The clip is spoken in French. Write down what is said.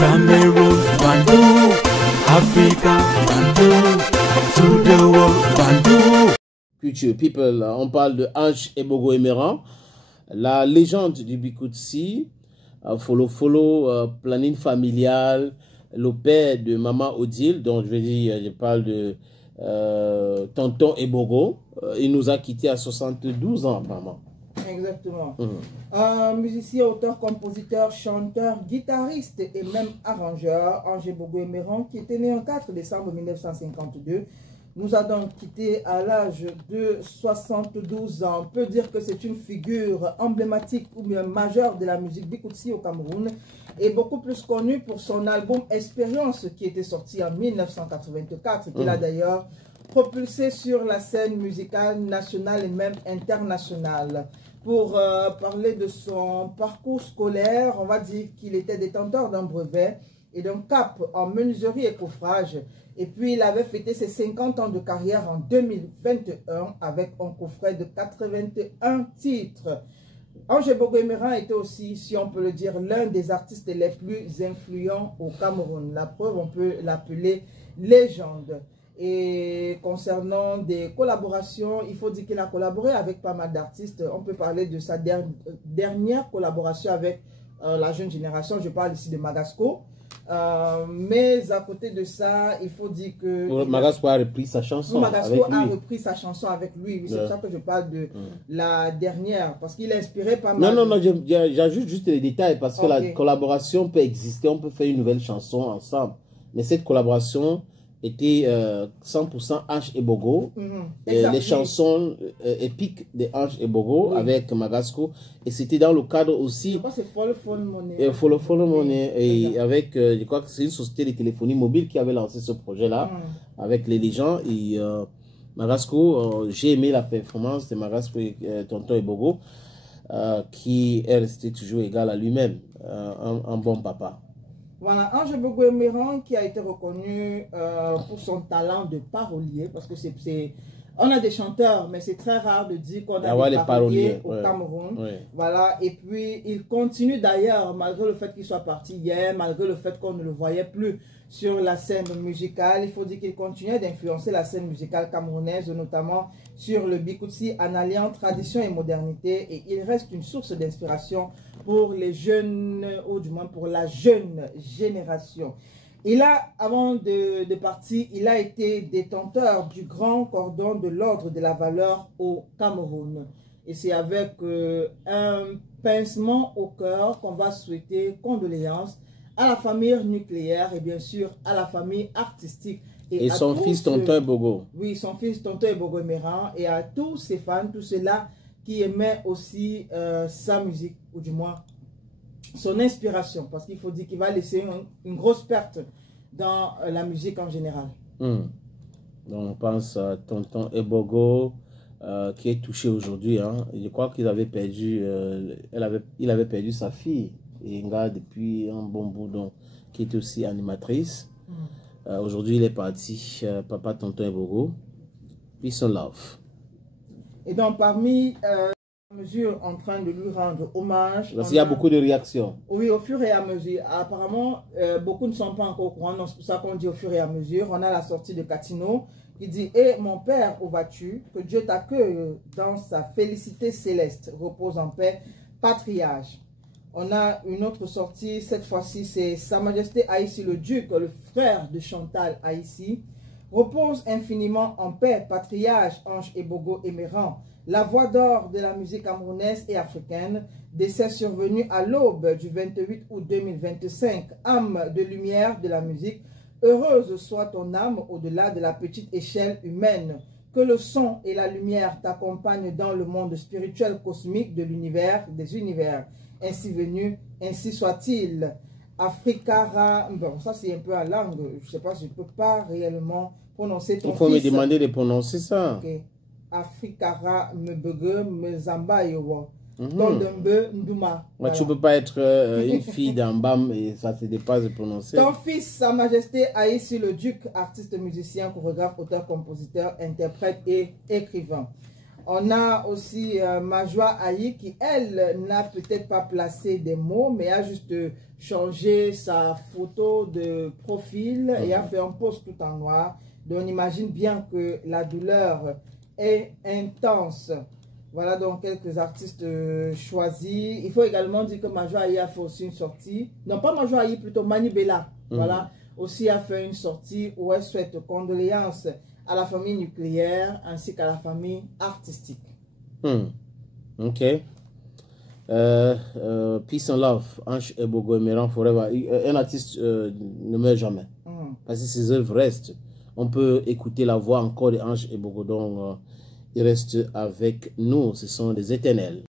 Cameroon, Bandou, Africa, Bandou, to the world, Bandou. Culture People, on parle de Ange Ebogo Emeran, la légende du Bikoutsi, planning familial, le père de Maman Odile, donc je parle de Tonton Ebogo. Il nous a quittés à 72 ans, maman. Exactement. Un musicien, auteur, compositeur, chanteur, guitariste et même arrangeur, Ange Ebogo Emeran, qui était né le 4 décembre 1952, nous a donc quitté à l'âge de 72 ans. On peut dire que c'est une figure emblématique ou bien majeure de la musique bikoutsi au Cameroun et beaucoup plus connu pour son album Expérience qui était sorti en 1984, qu'il a d'ailleurs propulsé sur la scène musicale nationale et même internationale. Pour parler de son parcours scolaire, on va dire qu'il était détenteur d'un brevet et d'un cap en menuiserie et coffrage. Et puis, il avait fêté ses 50 ans de carrière en 2021 avec un coffret de 81 titres. Ange Ebogo Emeran était aussi, si on peut le dire, l'un des artistes les plus influents au Cameroun. La preuve, on peut l'appeler légende. Et concernant des collaborations, il faut dire qu'il a collaboré avec pas mal d'artistes. On peut parler de sa dernière collaboration avec la jeune génération. Je parle ici de Magasco. Mais à côté de ça, il faut dire que Magasco a repris sa chanson. Magasco a repris sa chanson avec lui. C'est pour ça que je parle de la dernière. Parce qu'il a inspiré pas mal. Non, j'ajoute juste les détails. Parce que la collaboration peut exister. On peut faire une nouvelle chanson ensemble. Mais cette collaboration était 100% Ange Ebogo. Les chansons épiques de Ange Ebogo avec Magasco. Et c'était dans le cadre aussi. Je crois que c'est Follow Money. Follow Money. Et avec, je crois que c'est une société de téléphonie mobile qui avait lancé ce projet-là avec les gens. Et Magasco, j'ai aimé la performance de Magasco et Tonton Ebogo, qui est resté toujours égal à lui-même. Un bon papa. Voilà, Ange Ebogo Emeran qui a été reconnu pour son talent de parolier, parce que on a des chanteurs, mais c'est très rare de dire qu'on a des paroliers au Cameroun. Voilà, et puis il continue d'ailleurs, malgré le fait qu'il soit parti hier, malgré le fait qu'on ne le voyait plus sur la scène musicale, il faut dire qu'il continuait d'influencer la scène musicale camerounaise, notamment sur le bikoutsi en alliant tradition et modernité, et il reste une source d'inspiration pour les jeunes, ou du moins pour la jeune génération. Il a, avant de partir, il a été détenteur du grand cordon de l'ordre de la valeur au Cameroun. Et c'est avec un pincement au cœur qu'on va souhaiter condoléances à la famille nucléaire et bien sûr à la famille artistique. Et son fils Tonton Ebogo. Oui, son fils Tonton Ebogo Emeran, et à tous ses fans, tous ceux-là qui aimaient aussi sa musique, ou du moins son inspiration, parce qu'il faut dire qu'il va laisser une grosse perte dans la musique en général. Donc on pense à Tonton Ebogo qui est touché aujourd'hui. Je crois qu'il avait perdu, il avait perdu sa fille, Inga, depuis un bon bout, donc, qui est aussi animatrice. Aujourd'hui il est parti, papa Tonton Ebogo. Peace and love. Et donc parmi mesure en train de lui rendre hommage. Parce qu'il y a beaucoup de réactions. Oui, au fur et à mesure. Apparemment, beaucoup ne sont pas encore au courant, c'est pour ça qu'on dit au fur et à mesure. On a la sortie de Catino qui dit « Eh mon père, où vas-tu? Que Dieu t'accueille dans sa félicité céleste. Repose en paix, patriarche. » On a une autre sortie, cette fois-ci c'est Sa Majesté Haïti le Duc, le frère de Chantal Haïti. Repose infiniment en paix, patriarche Ange Ebogo Emeran. La voix d'or de la musique camerounaise et africaine, décès survenu à l'aube du 28 août 2025, âme de lumière de la musique, heureuse soit ton âme au-delà de la petite échelle humaine. Que le son et la lumière t'accompagnent dans le monde spirituel cosmique de l'univers, des univers. Ainsi venu, ainsi soit-il. Africara, bon, ça c'est un peu à langue, je ne sais pas, je ne peux pas réellement prononcer ton fils. Il faut me demander de prononcer ça. Okay. Africara Mbege Mzamba Yowo. Nduma. Ouais, tu ne peux pas être une fille d'Ambam et ça te dépasse de prononcer. Ton fils, Sa Majesté Haïti le Duc, artiste, musicien, chorégraphe, auteur, compositeur, interprète et écrivain. On a aussi Majoie Ayi qui, elle, n'a peut-être pas placé des mots, mais a juste changé sa photo de profil et a fait un post tout en noir. Donc, on imagine bien que la douleur est intense. Voilà donc quelques artistes choisis. Il faut également dire que Majoie Ayi a fait aussi une sortie. Non, pas Majoie Ayi, plutôt Manibela. Voilà, aussi a fait une sortie où elle souhaite condoléances à la famille nucléaire ainsi qu'à la famille artistique. Ok. Peace and love, Ange Ebogo Emeran Forever. Un artiste ne meurt jamais. Parce que ses œuvres restent. On peut écouter la voix encore de Ange Ebogo, donc il reste avec nous. Ce sont des éternels.